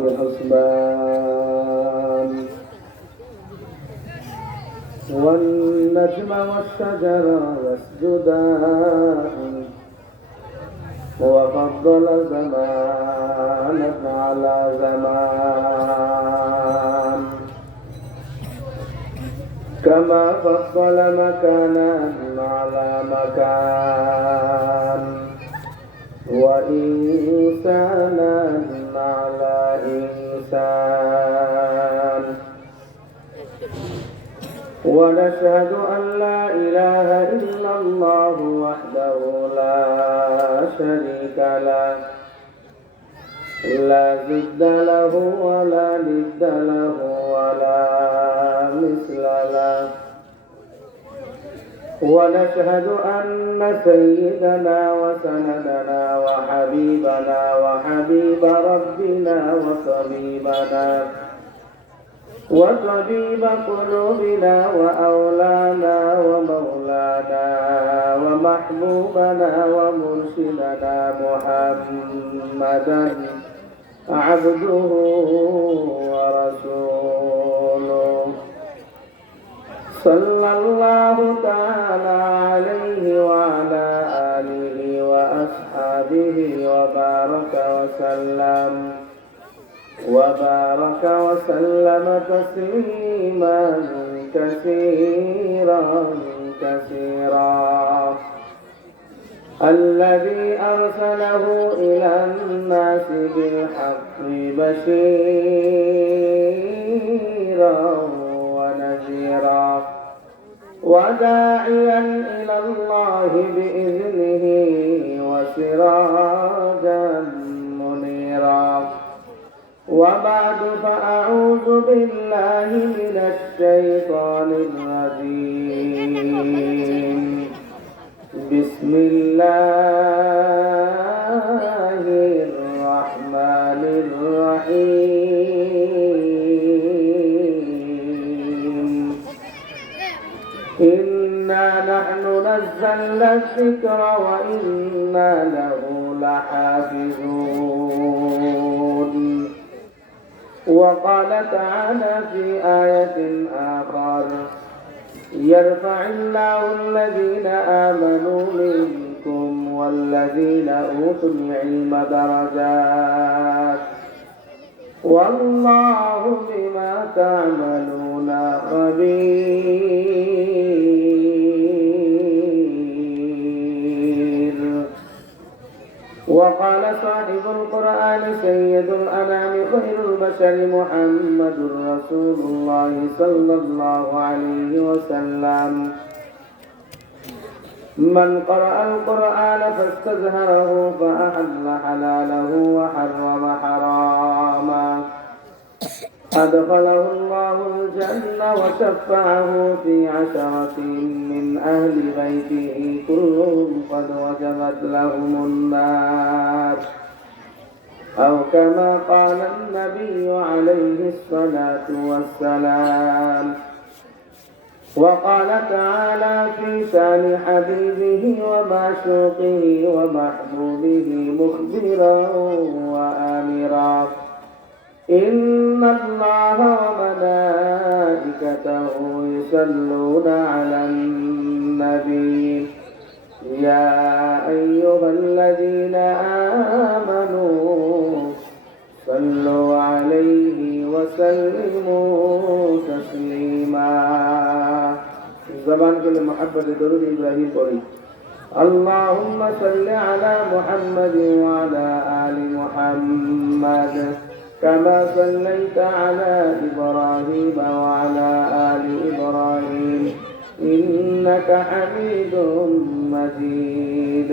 بحسبان والنجم والشجر يسجدان وفضل زمانا على زمان كما فضل مكانا على مكان وإنسانا على إنسان ونشهد أن لا إله إلا الله وحده لا شريك له لا ضد له ولا ند له ولا مثل له ونشهد أن سيدنا وسندنا وحبيبنا وحبيب ربنا وطبيب قلوبنا وأولانا ومولانا ومحبوبنا ومرشدنا محمدا عبده ورسوله صلى الله تعالى عليه وعلى آله وأصحابه وبارك وسلم تسليما كثيرا الذي أرسله إلى الناس بالحق بشيرا ونذيرا وداعيا إلى الله بإذنه وسراجا منيرا وبعد فأعوذ بالله من الشيطان الرجيم بسم الله الرحمن الرحيم إنا نحن نزلنا الذكر وإنا له لحافظون وقال تعالى في آية آخر يرفع الله الذين آمنوا منكم والذين أوتوا العلم درجات والله بما تعملون خبير وقال صاحب القرآن سيد الأنام خير البشر محمد رسول الله صلى الله عليه وسلم من قرأ القرآن فاستزهره فأحل حلاله وحرم حراما أدخله الله الجنة وشفعه في 10 من أهل بيته كلهم قد وجبت لهم النار أو كما قال النبي عليه الصلاة والسلام وقال تعالى في شان حبيبه ومعشوقه ومحبوبه مخبرا وآمرا إن الله وملائكته يصلون على النبي يا أيها الذين آمنوا صلوا عليه وسلموا تسليما زبان के लिए मोहब्बत दरूद इब्राहिम पढ़ी اللهم صل على محمد وعلى آل محمد كما صليت على إبراهيم وعلى آل إبراهيم إنك حميد مجيد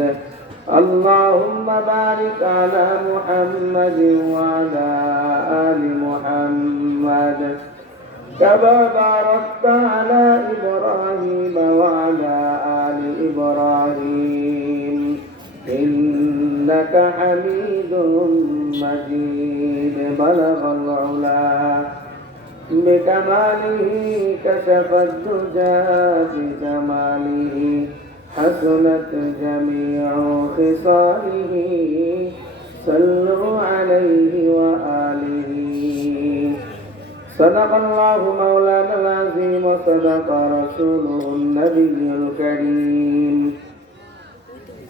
اللهم بارك على محمد وعلى آل محمد كما باركت على إبراهيم وعلى آل إبراهيم إنك حميد مجيد بلغ العلا بكماله كشف الدجى بجماله حسنت جميع خصاله صلوا عليه وآله صدق الله مولانا العظيم وصدق رسوله النبي الكريم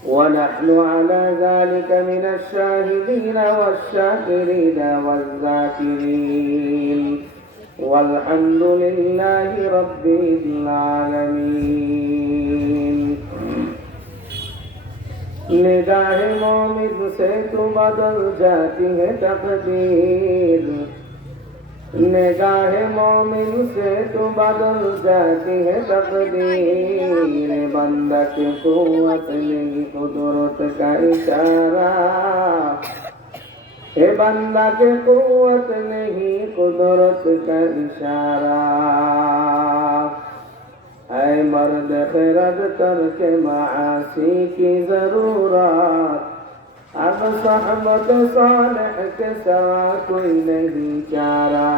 ونحن على ذلك من الشاهدين والشاكرين والذاكرين والحمد لله رب العالمين निगाह मोमिन से तो बदल जाती है तकदीर निगाह मोमिन से तो बदल जाती है तकदीर बंदा की कुव्वत नहीं कुदरत का इशारा हे बंदा की कुव्वत नहीं कुदरत का इशारा ऐ मर्द खिरद करके मासी की जरूरत अब सहबत सालेह के सिवा कोई नहीं चारा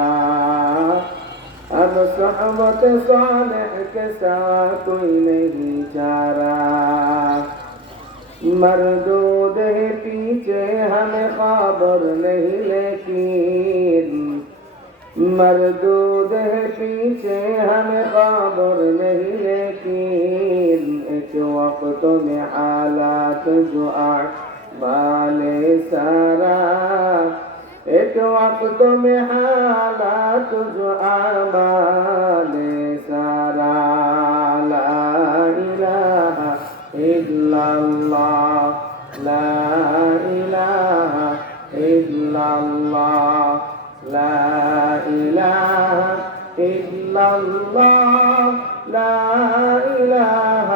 अब सहबत सालेह के सिवा कोई नहीं चारा मरदूद है पीछे हमें खबर नहीं लेकिन मरदूद है पीछे हमें खबर नहीं लेकिन एक वक्त में हालात जो आमाले सारा एक वक्त में हालात जो आमाले सारा ला इलाहा इल्लल्लाह ला इलाहा इल्लल्लाह لا إله إلا الله لا إله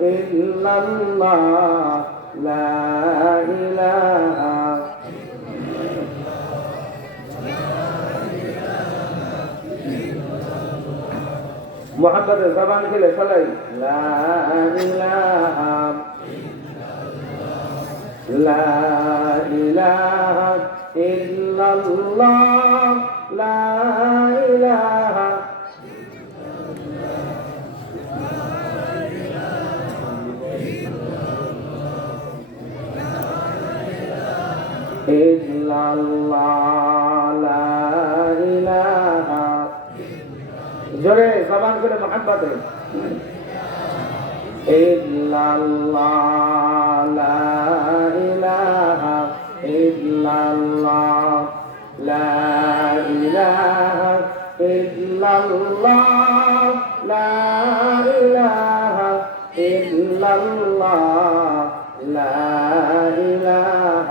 إلا الله لا إله محبت زبان کے لئے صلی لا إله لا إله إلا الله لا إله إلا الله لا إله جرے زبان کرے محبت ہے إلا الله لا إله إلا الله لا إله إلا الله لا إله إلا الله لا إله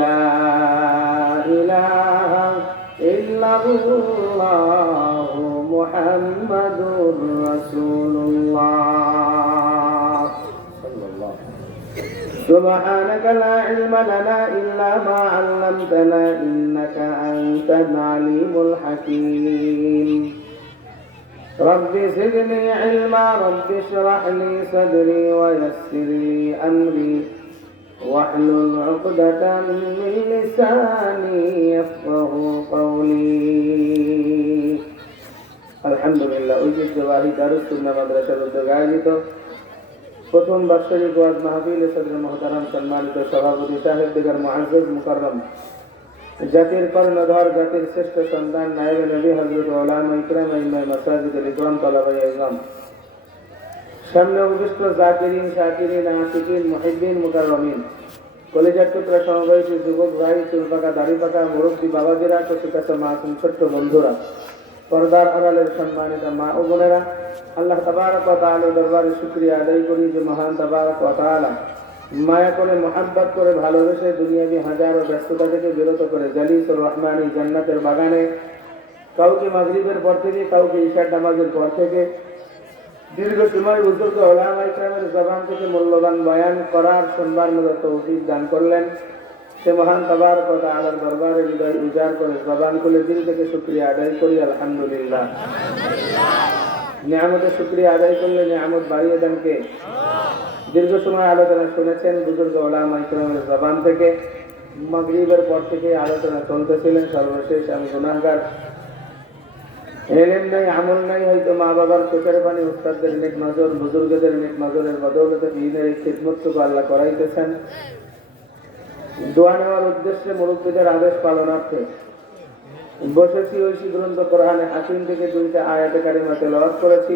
لا إله إلا الله محمد رسول الله صلى الله سبحانك لا علم لنا إلا ما علمتنا إنك أنت العليم الحكيم رب زدني علما رب اشرح لي صدري ويسر لي أمري واحلل عقدة من لساني يفقهوا قولي আলহামদুলিল্লাহ ঐতিহ্যবাহী দারুস সুন্নাহ মাদ্রাসার উদ্যোগে আয়োজিত প্রথম বার্ষিক ওয়াজ মাহফিল সদর মুহতারাম সম্মানিত সভাপতি সাহেব দিগার মুআজ্জাজ মুকাররম জাতির কর্ণধার জাতির শ্রেষ্ঠ সন্তান নায়েবে নবী হযরত উলামা ইকরাম ইমাম মাসাজিদুল ইকরাম তালাবায়ে ইকরাম সামনে উপবিষ্ট জাকিরিন শাকিরিন আশিকিন মুহিব্বিন মুকাররমিন কলেজার টুকরা সমবয়সী যুবক ভাই চুলপাকা দাড়িপাকা মুরব্বী বাবাজিরা কচিকাঁচা মাসুম ছোট্ট বন্ধুরা পর্দার আড়ালের সম্মানিত মা ও বোনেরা আল্লাহ তাবারক ওয়া তাআলার দরবারে শুকরিয়া আদায় করি যে মহান তাবারক ওয়া তাআলা মায়া করে মোহাব্বত করে ভালোবেসে দুনিয়াবি হাজারো ব্যস্ততা থেকে বিরত করে জালিসুর রহমানি জান্নাতের বাগানে কাউকে মাগরিবের পর থেকে কাউকে ইশার নামাজের পর থেকে দীর্ঘ সময় বুজুর্গ উলামা ইকরামের জবান থেকে মূল্যবান বয়ান করার শুনবার মতো তৌফিক দান করলেন সে মহান তাবারক ওয়া তাআলার দরবারে হৃদয় উজাড় করে জবান খুলে দিল থেকে শুকরিয়া আদায় করি আলহামদুলিল্লাহ। নিয়ামতের শুকরিয়া আদায় করলে নিয়ামত বাড়িয়ে দেন কে? দীর্ঘ সময় আলোচনা শুনেছেন বুজুর্গ উলামা ইকরামের জবান থেকে, মাগরিবের পর থেকে আলোচনা চলতেছিলেন। সর্বশেষ আমি গুনাহগার, এলেম নাই আমল নাই, হয়তো মা বাবার চোখের পানি, উস্তাদদের নেক নজর, বুজুর্গদের নেক নজরের বদৌলতে দিনের এই খিদমতটুকু আল্লাহ করাইতেছেন। দোয়া নেওয়ার উদ্দেশ্যে মুরব্বীদের আদেশ পালনার্থে বসেছি। ঐশী গ্রন্থ কোরআনে হাকিম থেকে 2টা আয়াতে কারিমা তেলাওয়াত করেছি।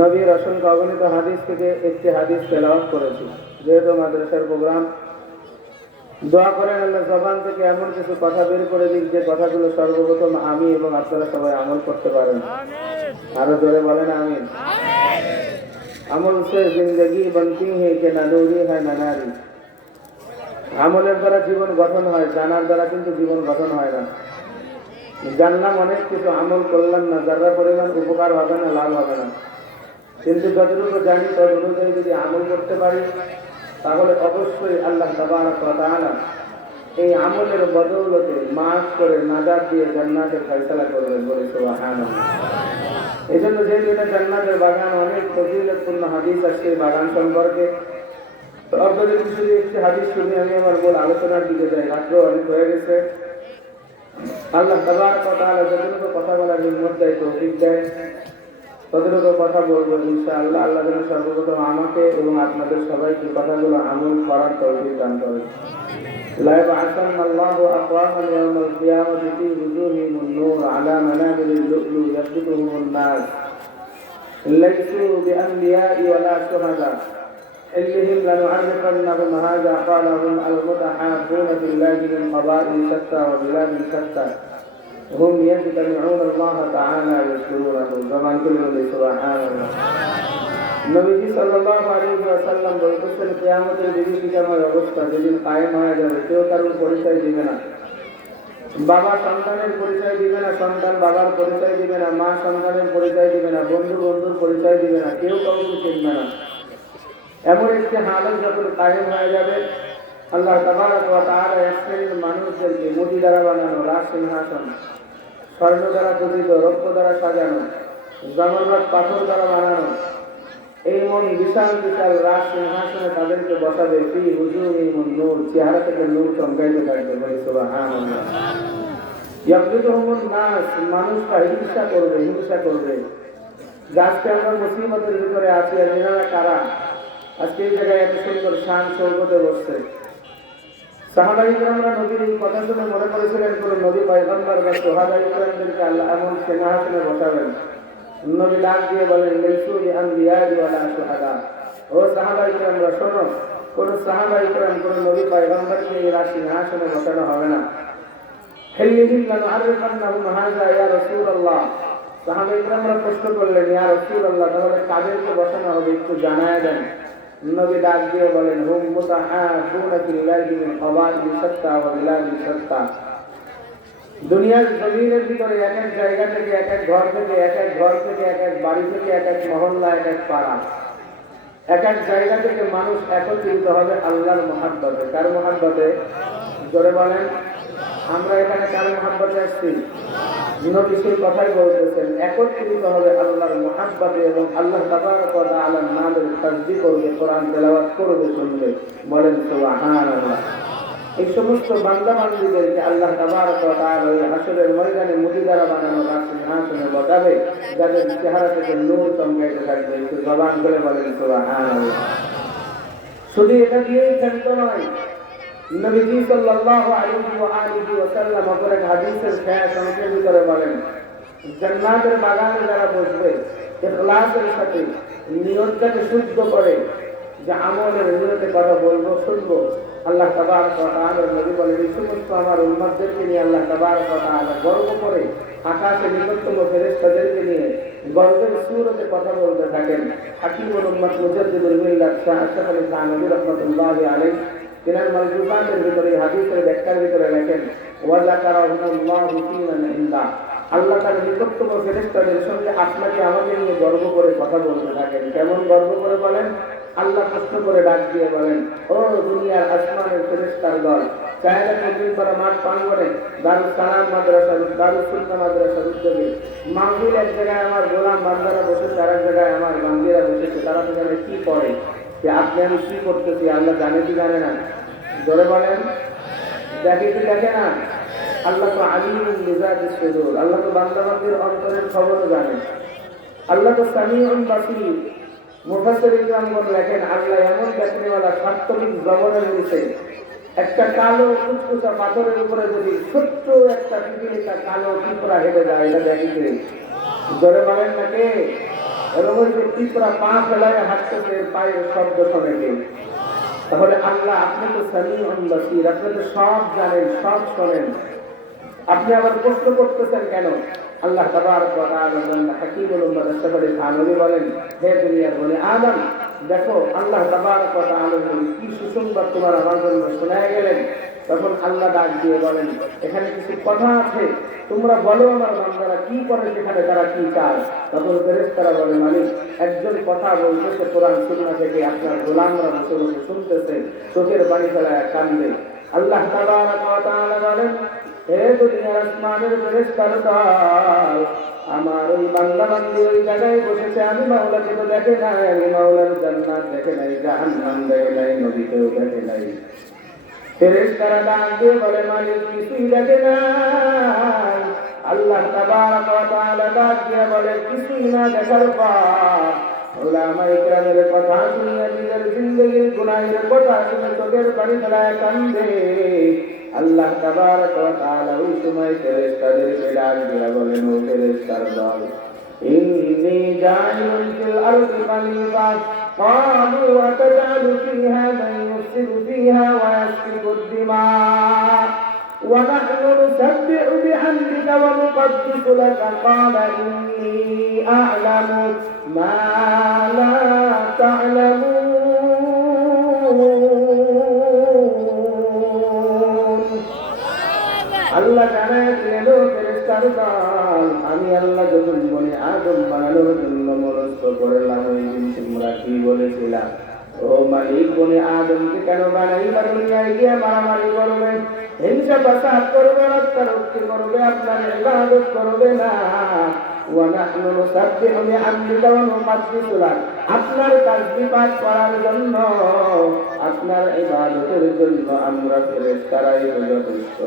নবীর অসংখ্য অগণিত হাদিস থেকে একটি হাদিস তেলাওয়াত করেছি। যেহেতু মাদ্রাসার প্রোগ্রাম, দোয়া করেন আল্লাহ জবান থেকে এমন কিছু কথা বের করে দিক যে কথাগুলো সর্বপ্রথম আমি এবং আপনারা সবাই আমল করতে পারেন। আরো জোরে বলেন আমিন। আমল সে জিন্দগি বনতি হে কে না নূরি হয় না নারী। আমলের দ্বারা জীবন গঠন হয়, জানার দ্বারা কিন্তু জীবন গঠন হয় না। জানলাম অনেক কিছু, আমল করলাম না, যারা পরিমাণ উপকার হবে না, লাভ হবে না। কিন্তু যতটুকু জানি তত অনুযায়ী যদি আমল করতে পারি তাহলে অবশ্যই আল্লাহ তাবারক ওয়া তাআলা এই আমলের বদৌলতে মাফ করে নাজাত দিয়ে জান্নাতের ফয়সালা করবেন, বলে সুবহানাল্লাহ। এই জন্য যেহেতু এটা জান্নাতের বাগান, অনেক ফজিলতপূর্ণ হাদিস আসছে বাগান সম্পর্কে। তো আপনাদের কিছু একটি হাদিস শুনে আমি আমার মূল আলোচনার দিকে যাই। রাত্র অনেক হয়ে গেছে। আল্লাহ তাবারক ওয়া তাআলা যতটুকু কথা বলার হিম্মত দেয়, তৌফিক দেয়, ততটুকু কথা বলবো ইনশাআল্লাহ। আল্লাহ যেন সর্বপ্রথম আমাকে এবং আপনাদের সবাইকে কথাগুলো আমল করার তৌফিক দান করেন। লা ইয়াবআসান্না আল্লাহু আকওয়ামান ইয়াওমাল কিয়ামাতি ফি wujuhihim নূর আলা মানাবিরিল লু'লু ইয়াসবিতুহুমুন নাস লাইসু বিআনবিয়া'i ওয়ালা শুহাদা إلهم لنعرفنهم هذا قالهم المتحابون في الله من قبائل شتى وبلاد شتى هم يجتمعون الله تعالى يذكرونه زمان كل سبحان الله। নবীজি সাল্লাল্লাহু আলাইহি ওয়াসাল্লাম বলতেছেন, কিয়ামতের বিভীষিকাময় অবস্থা যেদিন কায়েম হয়ে যাবে, কেউ কারোর পরিচয় দিবে না। বাবা সন্তানের পরিচয় দিবে না, সন্তান বাবার পরিচয় দিবে না, মা সন্তানের পরিচয় দিবে না, বন্ধু বন্ধুর পরিচয় দিবে না, কেউ কাউকে চিনবে না। এমন একটি হালত যখন কায়েম হয়ে যাবে, আল্লাহ তাবারক ওয়া তাআলা এক শ্রেণীর মানুষদেরকে মুদি দ্বারা বানানো রাজ সিংহাসন, স্বর্ণ দ্বারা খচিত, রৌপ্য দ্বারা সাজানো, জমররাত পাথর দ্বারা বানানো এই মন বিশাল বিশাল রাজ সিংহাসনে তাদেরকে বসাবে। ফি wujuhihim নূর, চেহারা থেকে নূর চমকাইতে থাকবে, বলে সুবহানাল্লাহ। ইয়াবদুহুমুন নাস, মানুষরা হিংসা করবে, হিংসা করবে। আজকে আমরা মুসিবতের ভিতরে আছি, আর এনারা কারা? আজকে এই জায়গায় এত সুন্দর শান শৌকতে বসছে। সাহাবায়ে কেরামরা নবীর এই কথা শুনে মনে করেছিলেন কোন নবী পয়গম্বর বা সাহাবায়ে কেরামদেরকে আল্লাহ এমন সিংহাসনে বসাবেন। নবী ডাক দিয়ে বলেন, লাইসু বিআনবিয়া'i ওয়ালা শুহাদা। ও সাহাবায়ে কেরামরা শোনো, কোন সাহাবায়ে কেরাম, কোন নবী পয়গম্বরকে এই সিংহাসনে বসানো হবে না। হিল্লিহিম লানুআরিফান্নাহুম হাযা ইয়া রাসূলুল্লাহ। সাহাবায়ে কেরামরা প্রশ্ন করলেন, ইয়া রাসূলুল্লাহ, তাহলে কাদেরকে বসানো হবে একটু জানায় দেন। নবী ডাক দিয়ে বলেন, হুম মুতাহাবুনা ফিল্লাহি মিন কবাইল শাত্তা ওয়া বিলাদি শাত্তা। দুনিয়ার জমিনের ভিতরে এক এক জায়গা থেকে, এক এক ঘর থেকে, এক এক ঘর থেকে, এক এক বাড়ি থেকে, এক এক মহল্লা, এক এক পাড়া, এক এক জায়গা থেকে মানুষ একত্রিত হবে আল্লাহর মহাব্বতে। কার মহাব্বতে? জোরে বলেন। আমরা এখানে কার মহাব্বতে আসছি? নবী সেই কথাই বলতেছেন, একত্রিত হবে আল্লাহর মহাব্বতে এবং আল্লাহ তাবারক ওয়া তাআলার নামের তাসবিহ করবে, কোরআন তেলাওয়াত করবে, শুনবে, বলেন সুবহানাল্লাহ। এই সমস্ত বান্দা বান্দীদেরকে আল্লাহ তাবারক ওয়া তাআলা ওই হাসরের ময়দানে মুদি দ্বারা বানানো রাজ সিংহাসনে বসাবে, যাদের চেহারা থেকে নূর চমকাইতে থাকবে। একটু জবান করে বলেন সুবহানাল্লাহ। শুধু এটা দিয়েই ক্ষান্ত নয়, নবীজি সাল্লাল্লাহু আলাইহি ওয়া আলিহি ওয়াসাল্লাম অপর এক হাদিসের শেষ অংশের ভিতরে বলেন, জান্নাতের বাগানে যারা বসবে ইখলাসের সাথে, নিয়তটাকে শুদ্ধ করে, যে আমলের নিয়তে কথা বলবো, শুনবো, আল্লাহ তাবারক ওয়া তাআলা নবী বলেন, এই সমস্ত আমার উম্মতদেরকে নিয়ে আল্লাহ তাবারক ওয়া তাআলা গর্ব করে আকাশের নিকটতম ফেরেশতাদেরকে নিয়ে গর্বের সুরতে কথা বলতে থাকেন। হাকিমুল উম্মত মুজাদ্দিদুল মিল্লাত শাহ আশরাফ আলী থানভী রাহমাতুল্লাহি আলাইহি তিনার মালজুবাতের ভিতরে, হাদিসের ব্যাখ্যার ভিতরে লেখেন, ওয়া যাকারাহুল্লাহু ফীমান ইনদা। আল্লাহ তার নিকটতম ফেরেশতাদের সঙ্গে আপনাকে আমাকে নিয়ে গর্ব করে কথা বলতে থাকেন। কেমন গর্ব করে বলেন? আল্লাহ প্রশ্ন করে ডাক দিয়ে বলেন, ও দুনিয়ার আসমানের ফেরেশতার দল, চায়না তকরির করা মাঠ প্রাঙ্গণে দারুস সালাম মাদ্রাসা, দারুস সুন্নাহ মাদ্রাসার উদ্যোগে মাহফিল, এক জায়গায় আমার গোলাম বান্দারা বসেছে, আর এক জায়গায় আমার বান্দিরা বসেছে। তারা সেখানে কি করে, যে আপনি আমি কি করতেছি আল্লাহ জানে কি জানে না? জোরে বলেন। দেখে কি দেখে না? আল্লাহ তো আলিমুল বিযাতিস সুদূর, আল্লাহ তো বান্দা বান্দির অন্তরের খবরও জানে। আল্লাহ তো সামিউন বাসীর। মুফাসসির ইকরামগণ লেখেন, আল্লাহ এমন দেখনেওয়ালা, সাত্তরিক জবানের নিচে একটা কালো কুচকুচা পাথরের উপরে যদি ছোট্ট একটা পিপিলিকা কালো পিঁপড়া হেঁটে যায়, এটা দেখেছে? জোরে বলেন নাকি? এবং ওই যে পিঁপড়া পা ফেলায় হাঁটতেছে, পায়ের শব্দ শোনে কে? তাহলে আল্লাহ, আপনি তো সামিউন বাসীর, আপনি তো সব জানেন, সব শোনেন। আপনি আবার প্রশ্ন করতেছেন কেন? আল্লাহ তাবারক ওয়া তাআলা হাকীমুল উম্মাহ রাসূল থানবী বলেন, হে দুনিয়ার বনি আদম, দেখো আল্লাহ তাবারক ওয়া তাআলা কি সুসংবাদ তোমার আমার জন্য শোনায় গেলেন। তখন আল্লাহ ডাক দিয়ে বলেন, এখানে কিছু কথা আছে, তোমরা বলো আমার বান্দারা কি করে, সেখানে তারা কি চায়। তখন ফেরেশতারা বলে, মালিক, একজন কথা বলতেছে কোরআন সুন্নাহ থেকে, আপনার গোলামরা বসে বসে শুনতেছে, চোখের পানি ফেলায় কান্দে। আল্লাহ তাবারক ওয়া তাআলা বলেন, হে দুনিয়ার আসমানের ফেরেশতার দল, আমার ওই বান্দা বান্দি ওই জায়গায় বসেছে, আমি মাওলাকে তো দেখে নাই, আমি মাওলার জান্নাত দেখে নাই, জাহান্নাম দেখে নাই, নবীকেও দেখে নাই। ফেরেশতারা ডাক দিয়ে বলে, মালিক, কিছুই দেখে নাই। আল্লাহ তাবারক ওয়া তাআলা ডাক দিয়ে বলে, কিছুই না দেখার পর উলামায়ে কেরামের কথা শুনিয়া নিজের জিন্দেগির গুনাহের কথা শুনে চোখের পানি ফেলায় কান্দে। আল্লাহ তাবারক ওয়া তাআলা ওই সময় ফেরেশতাদেরকে ডাক দিয়ে বলেন, ও ফেরেশতার দল, ইন্নী জাইলুন ফিল আরদি খলিফা, ক্বালু আতাজআলু ফীহা মান ইউফসিদু ফীহা ওয়া ইয়াসফিকু الدماء ওয়া নাহনু নুসাব্বিহু বিহামদিকা ওয়া নুকদ্দিসু লাকা, ক্বালা ইন্নী আ'লামু মা লা তা'লামুন। আল্লাহ জানায় দিলেন, ফেরেশতার দল, আমি আল্লাহ যখন বনি আদম বানানোর জন্য মনস্থ করলাম, ওই দিন তোমরা কি বলেছিলাম? ও মালিক, বনি আদমকে কেন বানাইবা? দুনিয়ায় গিয়ে মারামারি করবে, হিংসা ফাসাদ করবে, রক্তারক্তি করবে, আপনার ইবাদত করবে না। ওয়া নাহনু নুসাব্বিহু বিহামদিকা ওয়া নুকদ্দিসু লাক, আপনার তাসবিহ পাঠ করার জন্য, আপনার ইবাদতের জন্য আমরা ফেরেশতারাই যথেষ্ট।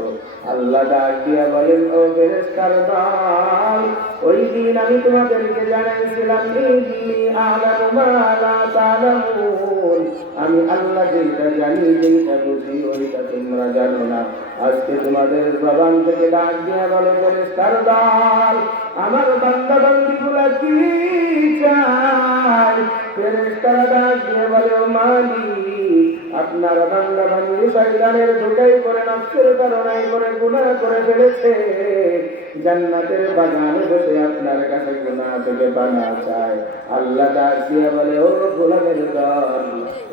আল্লাহ ডাক দিয়া বলেন, ও ফেরেশতার দল, ওই দিন আমি তোমাদেরকে জানাইছিলাম, ইন্নী আ'লামু মা লা তা'লামুন, আমি আল্লাহ যেটা জানি, যেটা বুঝি, ওইটা তোমরা জানো না। আজকে তোমাদের জবান থেকে ডাক দিয়া বলো, ফেরেশতার দল, আমার বান্দা বান্দীগুলা কি চায়? ফেরেশতারা ডাক দিয়ে বলে, ও মালিক, আপনার বান্দা বান্দী শয়তানের ধোঁকায় করে, নফসের কারণায় করে গুনাহ করে ফেলেছে, জান্নাতের বাগানে বসে আপনার কাছে গুনাহ থেকে পানা চায়। আল্লাহ ডাক দিয়ে বলে, ও গোলামের দল,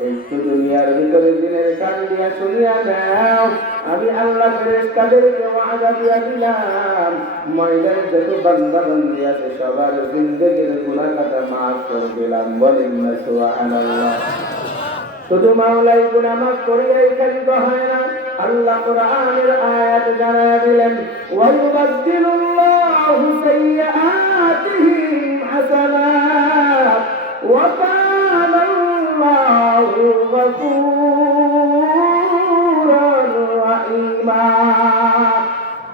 একটু দুনিয়ার ভিতরে দিনের কান দিয়া শুনিয়া নাও, আমি আল্লাহ ফেরেশতাদেরকে ওয়াদা দিয়া দিলাম, ময়দানে যত বান্দা বান্দি আছে সবার জিন্দেগির গুনাহ খাতা মাফ করে দিলাম। বলেন না সুবহানাল্লাহ। শুধু মাওলাই গুনাহ মাফ করিয়াই খালি তো হয় না, আল্লাহ কোরআনের আয়াত জানায়া দিলেন, ওয়া ইউবাদদিলুল্লাহু সাইয়্যাতিহিম হাসানাত ওয়া কানা আল্লাহু গফুরার রাহিমা।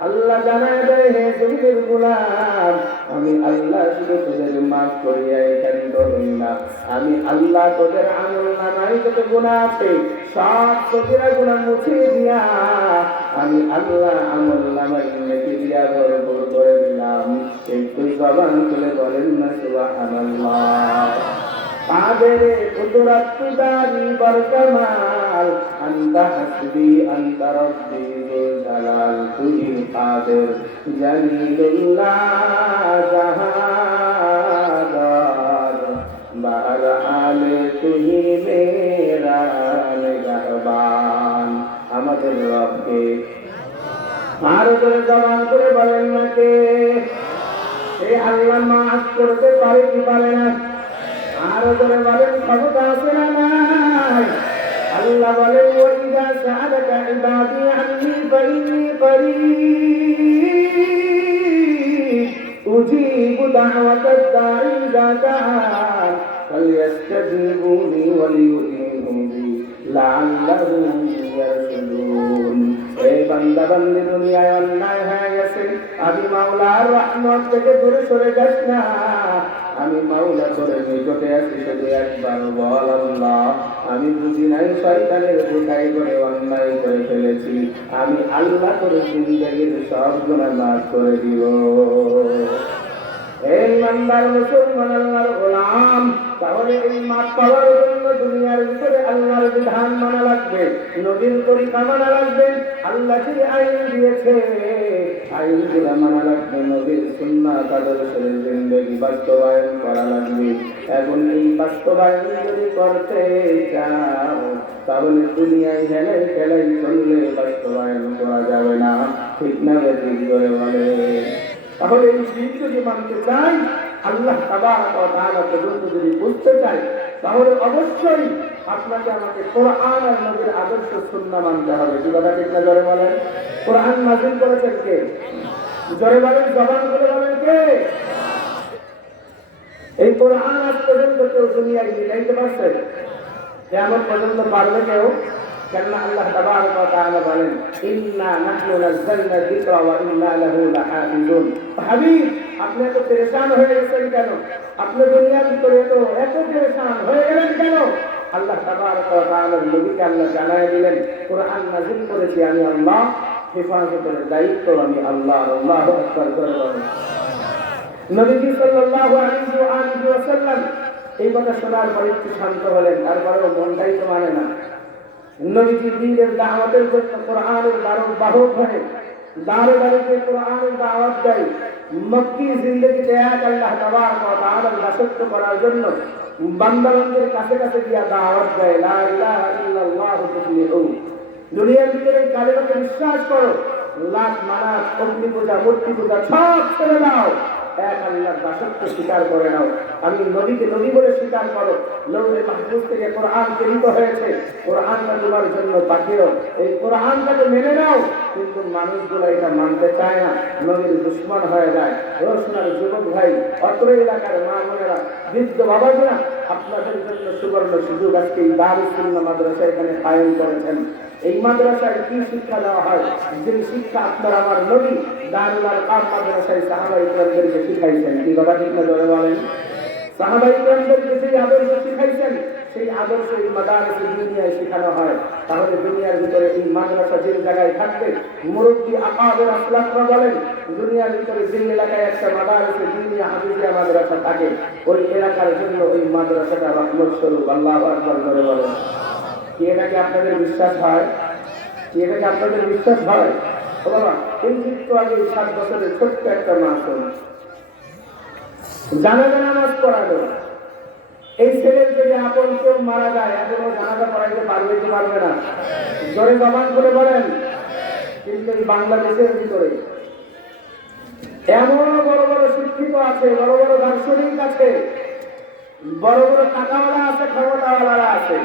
আল্লাহ জানায় দেয়, হে জমিনের গোলাম, আমি আল্লাহ শুধু তোদের মাফ করিয়া এখানে ধরুন না, আমি আল্লাহ তোদের আমল নামায় যত গুনাহ আছে সব সগীরা গুনাহ মুছে দিয়া, আমি আল্লাহ আমল নামায় নেকি দিয়া ভরপুর করে দিলাম। একটু জবান খুলে বলেন না সুবহানাল্লাহ। قادر قدرت داری برکمال انت حسبی انت ربی ذو جلال تجھی قادر جلیل اللہ جہاندار بہرحال تجھی میرا نگہبان আমাদের রবকে আরো করে জবান করে বলেন না কে? এই আল্লাহ মাফ করতে পারে কি পারে না? আরো করে বলেন ক্ষমতা আছে না নাই? আল্লাহ বলেন, ওয়াইদা সাআলাকা ইবাদি আন্নী ফাইন্নী করিব উজিবু দাওয়াতাদ দাঈ ইযা দাআন ফালইস্তাজিবুলি ওয়ালিয়ুমিনু বি লাআল্লাহুম ইয়ারশুদুন। এই বান্দা বান্দি দুনিয়ায় অন্যায় হয়ে গেছে, আমি মাওলার রহমত থেকে দূরে সরে যাস না। আমি মাওলা করে নিকটে আছি, শুধু একবার বল আল্লাহ, আমি বুঝি নাই শয়তানের বুঝাই করে অন্যায় করে ফেলেছি, আমি আল্লাহ করে জিন্দেগির সব গুনাহ মাফ করে দিব। এই ইমানদার মুসলমান আল্লাহর গোলাম, তাহলে এই মাপ পাওয়ার জন্য দুনিয়ার ভিতরে আল্লাহর বিধান মানা লাগবে, নবীর তরিকা মানা লাগবে, আল্লাহ যে আইন দিয়েছে আইনগুলো মানা লাগবে, নবীর সুন্নাত আদর্শের জিন্দেগি বাস্তবায়ন করা লাগবে। এখন এই বাস্তবায়ন যদি করতে চাও তাহলে দুনিয়ায় হেলাই খেলাই চললে বাস্তবায়ন করা যাবে না, ঠিক না? ঠিক করে বলে। তাহলে এই দিন যদি মানতে চাই, আল্লাহ তাবারক ওয়া তাআলা পর্যন্ত যদি বুঝতে চাই, তাহলে অবশ্যই আপনাকে আমাকে কোরআন আর নবীর আদর্শ সুন্নাহ মানতে হবে। কি কথা ঠিক না? জোরে বলেন। কোরআন নাযিল করেছেন কে? জোরে বলেন, জবান করে বলেন কে? এই কোরআন আজ পর্যন্ত কেউ দুনিয়ায় মিলাইতে পারছে? কিয়ামত পর্যন্ত পারবে কেউ? কেননা আল্লাহ তাবারক ওয়া তাআলা বলেন, ইন্না নাহনু নাযালনা যিকরা ওয়া ইন্না লাহু লাহাফিজুন। হাবিব, আপনি এত পেরেশান হয়ে গেছেন কেন? আপনি দুনিয়ার ভিতরে এত পেরেশান হয়ে গেলেন কেন? আল্লাহ তাবারক ওয়া তাআলা নবীকে আল্লাহ জানায় দিলেন, কোরআন নাযিল করেছি আমি আল্লাহ, হেফাজতের দায়িত্ব আমি আল্লাহ। আল্লাহু আকবার করে বলেন। নবী সাল্লাল্লাহু আলাইহি ওয়াসাল্লাম এই কথা শোনার পরে একটু শান্ত হলেন, তারপরেও মনটাই তো মানে না। নবীজি দ্বীনের দাওয়াতের জন্য কোরআনের বাহক হয়ে দাঁড়ে দাঁড়িয়ে কোরআনের দাওয়াত দেয়। মক্কি জিন্দেগিতে এক আল্লাহ তাবারক ওয়া তাআলার দাসত্ব করার জন্য বান্দাবান্দির কাছে কাছে গিয়া দাওয়াত দেয়, লা ইলাহা ইল্লাল্লাহু তুফলিহু। দুনিয়ার ভিতরে কালেমাকে বিশ্বাস করো, লাত মানাত অগ্নি পূজা মূর্তি পূজা সব ছেড়ে দাও, এক আল্লাহর দাসত্ব স্বীকার করে নাও, আমি নবীকে নবী বলে স্বীকার করো। লৌহে মাহফুজ থেকে কোরআন প্রেরিত হয়েছে, কোরআনটা তোমার জন্য পাঠিও, এই কোরআনটাকে মেনে নাও। কিন্তু মানুষগুলো এটা মানতে চায় না, নবীর দুশমন হয়ে যায়। রোশনার যুবক ভাই, অত্র এলাকার মা বোনেরা, বৃদ্ধ বাবাজিরা, আপনাদের জন্য সুবর্ণ সুযোগ। আজকে এই দারুস সুন্নাহ মাদ্রাসা এখানে কায়েম করেছেন। এই মাদ্রাসায় কি শিক্ষা দেওয়া হয়? যে শিক্ষা আপনার আমার নবী দারুল আরকাম মাদ্রাসায় সাহাবা ইকরামদেরকে শিখাইছেন। কি কথা ঠিক না? জোরে বলেন। সাহাবা ইকরামদেরকে সেই আদর্শ শিখাইছেন, সেই আদর্শ এই মাদ্রাসা দুনিয়ায় শেখানো হয়। তাহলে দুনিয়ার ভিতরে এই মাদ্রাসা যে জায়গায় থাকবে, মুরব্বী আকাবের আসলাফরা বলেন, দুনিয়ার ভিতরে যে এলাকায় একটা মাদ্রাসা দুনিয়া হাফিজিয়া মাদ্রাসা থাকে, ওই এলাকার জন্য ওই মাদ্রাসাটা রহমত স্বরূপ। আল্লাহু আকবার করে বলেন। কি এটা কি আপনাদের বিশ্বাস হয়? কি এটা কি আপনাদের বিশ্বাস হয়? ও বাবা, এই একটু আগে 7 বছরের ছোট্ট একটা মাসুম জানাজা নামাজ পড়ালো। এই ছেলের যদি আপন কেউ মারা যায়, এখনো জানাজা পড়াইতে পারবে কি পারবে না? জোরে জবান করে বলেন। কিন্তু এই বাংলাদেশের ভিতরে এমন বড় বড় শিক্ষিত আছে, বড় বড় দার্শনিক আছে, বড় বড় টাকাওয়ালা আছে, ক্ষমতাওয়ালারা আছে,